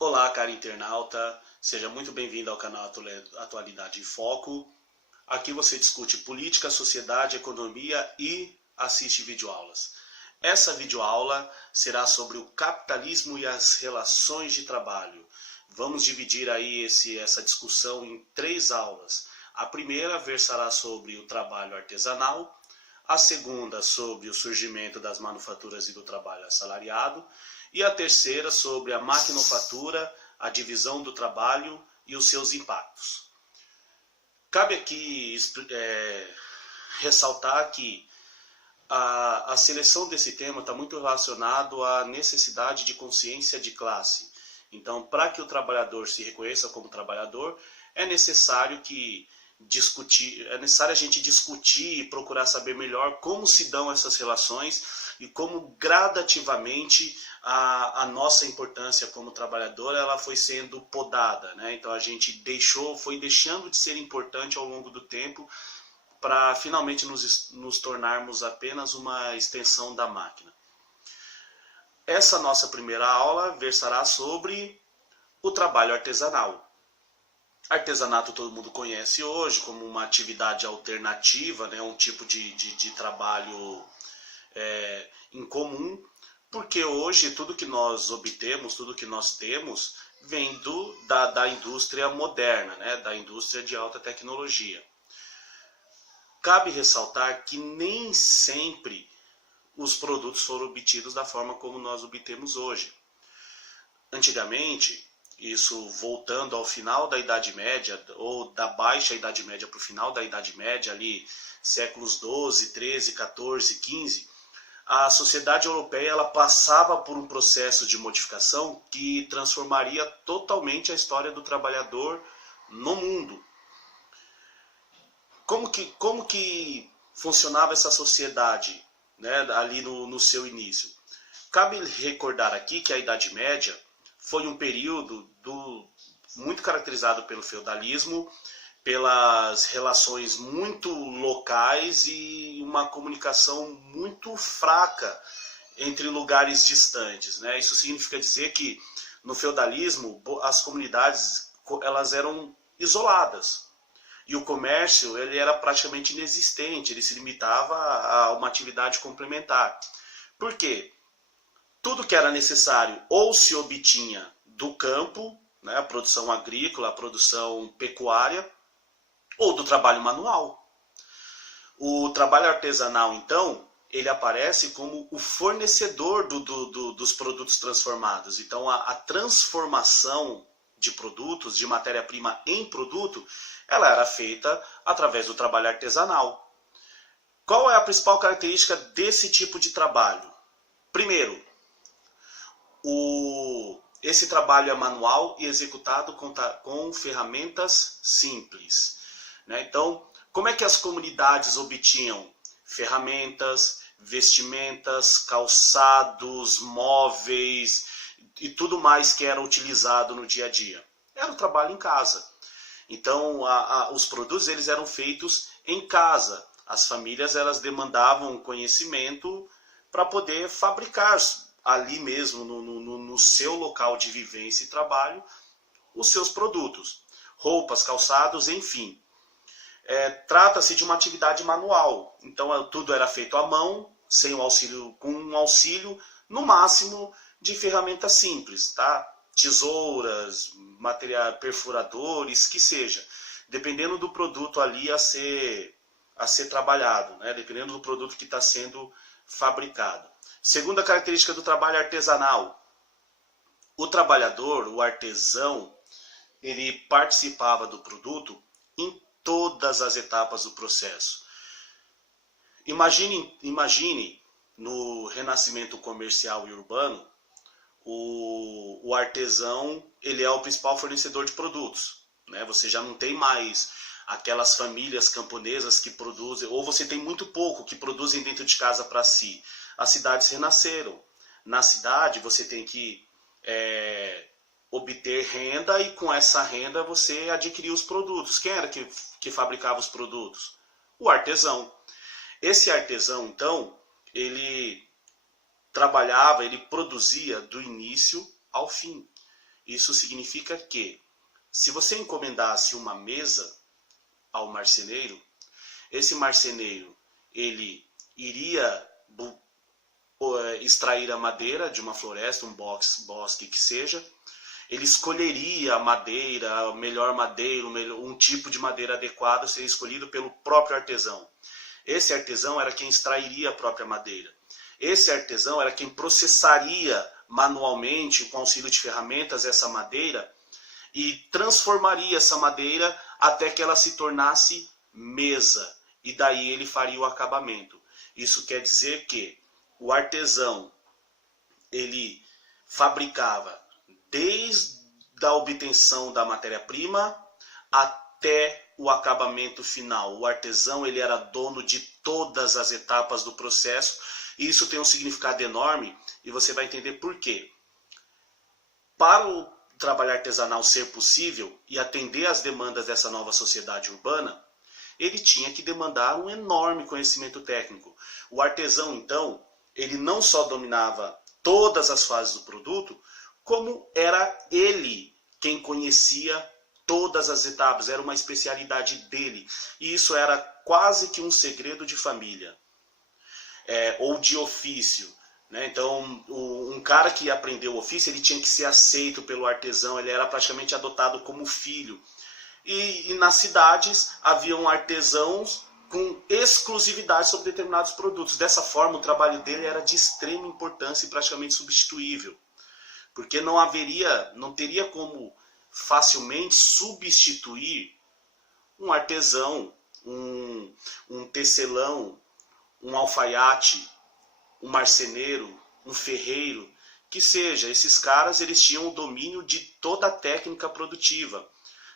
Olá, caro internauta, seja muito bem-vindo ao canal Atualidade em Foco. Aqui você discute política, sociedade, economia e assiste videoaulas. Essa videoaula será sobre o capitalismo e as relações de trabalho. Vamos dividir aí essa discussão em 3 aulas. A primeira versará sobre o trabalho artesanal, a segunda sobre o surgimento das manufaturas e do trabalho assalariado, e a terceira sobre a maquinofatura, a divisão do trabalho e os seus impactos. Cabe aqui ressaltar que a seleção desse tema está muito relacionado à necessidade de consciência de classe. Então, para que o trabalhador se reconheça como trabalhador, é necessário a gente discutir e procurar saber melhor como se dão essas relações e como gradativamente a nossa importância como trabalhador ela foi sendo podada, né? Então a gente foi deixando de ser importante ao longo do tempo para finalmente nos tornarmos apenas uma extensão da máquina. Essa nossa primeira aula versará sobre o trabalho artesanal. Artesanato todo mundo conhece hoje como uma atividade alternativa, né? Um tipo de trabalho em comum, porque hoje tudo que nós obtemos, tudo que nós temos, vem da indústria moderna, né? Da indústria de alta tecnologia. Cabe ressaltar que nem sempre os produtos foram obtidos da forma como nós obtemos hoje. Antigamente, isso voltando ao final da Idade Média, ou da Baixa Idade Média para o final da Idade Média, ali séculos 12, 13, 14, 15, a sociedade europeia ela passava por um processo de modificação que transformaria totalmente a história do trabalhador no mundo. Como que funcionava essa sociedade, né, ali no seu início? Cabe recordar aqui que a Idade Média foi um período muito caracterizado pelo feudalismo, pelas relações muito locais e uma comunicação muito fraca entre lugares distantes, né? Isso significa dizer que no feudalismo as comunidades elas eram isoladas e o comércio ele era praticamente inexistente, ele se limitava a uma atividade complementar. Por quê? Tudo que era necessário ou se obtinha do campo, né, a produção agrícola, a produção pecuária, ou do trabalho manual. O trabalho artesanal, então, ele aparece como o fornecedor dos produtos transformados. Então, a transformação de produtos, de matéria-prima em produto, ela era feita através do trabalho artesanal. Qual é a principal característica desse tipo de trabalho? Primeiro, esse trabalho é manual e executado com ferramentas simples. Né? Então, como é que as comunidades obtinham ferramentas, vestimentas, calçados, móveis e tudo mais que era utilizado no dia a dia? Era o trabalho em casa. Então, os produtos eles eram feitos em casa. As famílias elas demandavam conhecimento para poder fabricar ali mesmo, no seu local de vivência e trabalho, os seus produtos. Roupas, calçados, enfim. Trata-se de uma atividade manual. Então, tudo era feito à mão, sem o auxílio, com um auxílio, no máximo, de ferramentas simples, tá? Tesouras, perfuradores, que seja. Dependendo do produto ali a ser trabalhado, né? Dependendo do produto que está sendo fabricado. Segunda característica do trabalho artesanal. O trabalhador, o artesão, ele participava do produto em todas as etapas do processo. Imagine no renascimento comercial e urbano, o artesão ele é o principal fornecedor de produtos. Né? Você já não tem mais aquelas famílias camponesas que produzem, ou você tem muito pouco que produzem dentro de casa para si. As cidades renasceram. Na cidade você tem que obter renda e com essa renda você adquirir os produtos. Quem era que fabricava os produtos? O artesão. Esse artesão, então, ele trabalhava, ele produzia do início ao fim. Isso significa que, se você encomendasse uma mesa ao marceneiro, esse marceneiro ele iria extrair a madeira de uma floresta, um bosque que seja, ele escolheria a madeira, a melhor madeira, um tipo de madeira adequado a ser escolhido pelo próprio artesão. Esse artesão era quem extrairia a própria madeira. Esse artesão era quem processaria manualmente, com auxílio de ferramentas, essa madeira e transformaria essa madeira até que ela se tornasse mesa. E daí ele faria o acabamento. Isso quer dizer que o artesão, ele fabricava desde a obtenção da matéria-prima até o acabamento final. O artesão ele era dono de todas as etapas do processo, e isso tem um significado enorme, e você vai entender por quê. Para o trabalho artesanal ser possível e atender às demandas dessa nova sociedade urbana, ele tinha que demandar um enorme conhecimento técnico. O artesão, então, ele não só dominava todas as fases do produto, como era ele quem conhecia todas as etapas, era uma especialidade dele. E isso era quase que um segredo de família, ou de ofício. Né? Então, um cara que aprendeu o ofício, ele tinha que ser aceito pelo artesão, ele era praticamente adotado como filho. E nas cidades haviam artesãos com exclusividade sobre determinados produtos. Dessa forma, o trabalho dele era de extrema importância e praticamente substituível. Porque não teria como facilmente substituir um artesão, um tecelão, um alfaiate, um marceneiro, um ferreiro, que seja. Esses caras eles tinham o domínio de toda a técnica produtiva,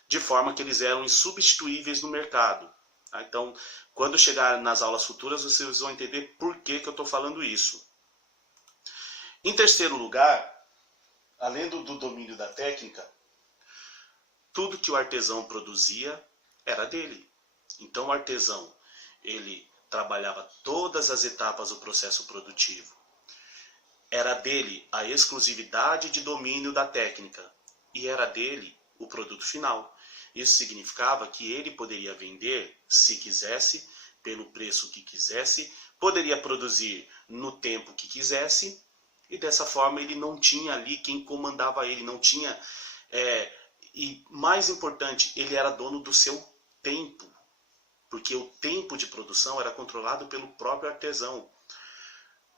de forma que eles eram insubstituíveis no mercado. Tá? Então, quando chegar nas aulas futuras, vocês vão entender por que eu estou falando isso. Em terceiro lugar, além do domínio da técnica, tudo que o artesão produzia era dele. Então o artesão, ele trabalhava todas as etapas do processo produtivo. Era dele a exclusividade de domínio da técnica e era dele o produto final. Isso significava que ele poderia vender, se quisesse, pelo preço que quisesse, poderia produzir no tempo que quisesse, e dessa forma ele não tinha ali quem comandava ele, não tinha... E mais importante, ele era dono do seu tempo, porque o tempo de produção era controlado pelo próprio artesão.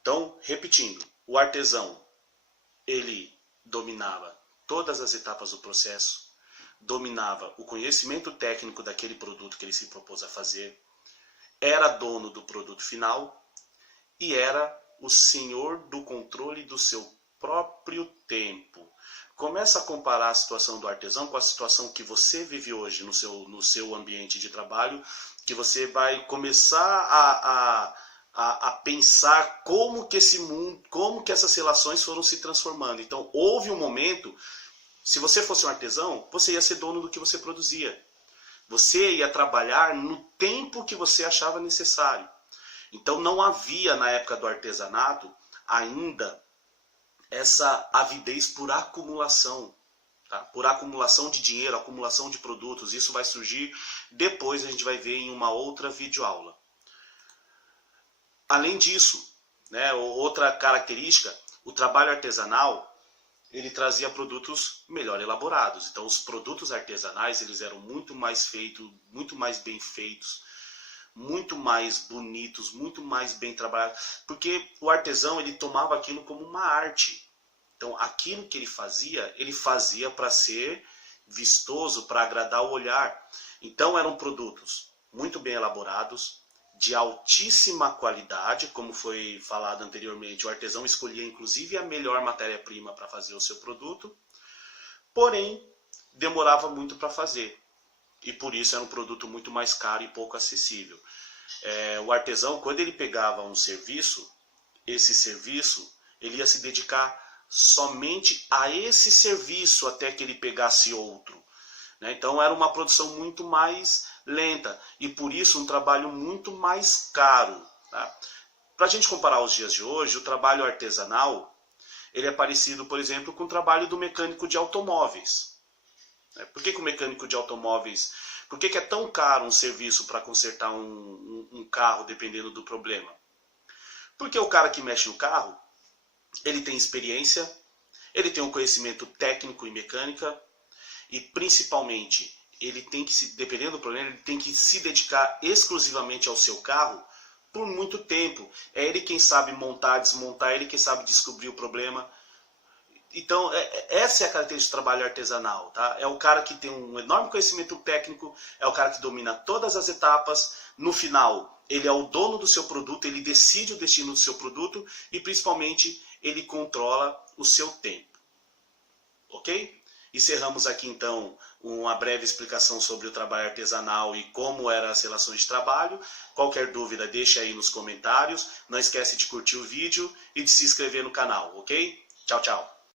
Então, repetindo, o artesão, ele dominava todas as etapas do processo, dominava o conhecimento técnico daquele produto que ele se propôs a fazer, era dono do produto final e era o senhor do controle do seu próprio tempo. Começa a comparar a situação do artesão com a situação que você vive hoje no seu ambiente de trabalho, que você vai começar a pensar como que esse mundo, como que essas relações foram se transformando. Então, houve um momento, se você fosse um artesão, você ia ser dono do que você produzia. Você ia trabalhar no tempo que você achava necessário. Então, não havia, na época do artesanato, ainda essa avidez por acumulação. Tá? Por acumulação de dinheiro, acumulação de produtos. Isso vai surgir depois, a gente vai ver em uma outra videoaula. Além disso, né, outra característica, o trabalho artesanal, ele trazia produtos melhor elaborados. Então, os produtos artesanais, eles eram muito mais feitos, muito mais bem feitos, muito mais bonitos, muito mais bem trabalhados, porque o artesão ele tomava aquilo como uma arte. Então, aquilo que ele fazia para ser vistoso, para agradar o olhar. Então, eram produtos muito bem elaborados, de altíssima qualidade, como foi falado anteriormente. O artesão escolhia inclusive a melhor matéria-prima para fazer o seu produto, porém demorava muito para fazer. E por isso era um produto muito mais caro e pouco acessível. O artesão, quando ele pegava um serviço, esse serviço, ele ia se dedicar somente a esse serviço até que ele pegasse outro. Então era uma produção muito mais lenta e por isso um trabalho muito mais caro. Tá? Para a gente comparar os dias de hoje, o trabalho artesanal ele é parecido, por exemplo, com o trabalho do mecânico de automóveis. Por que o mecânico de automóveis, por que é tão caro um serviço para consertar um carro, dependendo do problema? Porque o cara que mexe no carro, ele tem experiência, ele tem um conhecimento técnico em mecânica e, principalmente, ele tem que, dependendo do problema, ele tem que se dedicar exclusivamente ao seu carro por muito tempo. É ele quem sabe montar, desmontar, ele quem sabe descobrir o problema. Então, essa é a característica do trabalho artesanal. Tá? É o cara que tem um enorme conhecimento técnico, é o cara que domina todas as etapas. No final, ele é o dono do seu produto, ele decide o destino do seu produto e, principalmente, ele controla o seu tempo. Ok? Encerramos aqui, então, uma breve explicação sobre o trabalho artesanal e como eram as relações de trabalho. Qualquer dúvida, deixa aí nos comentários. Não esquece de curtir o vídeo e de se inscrever no canal, ok? Tchau, tchau!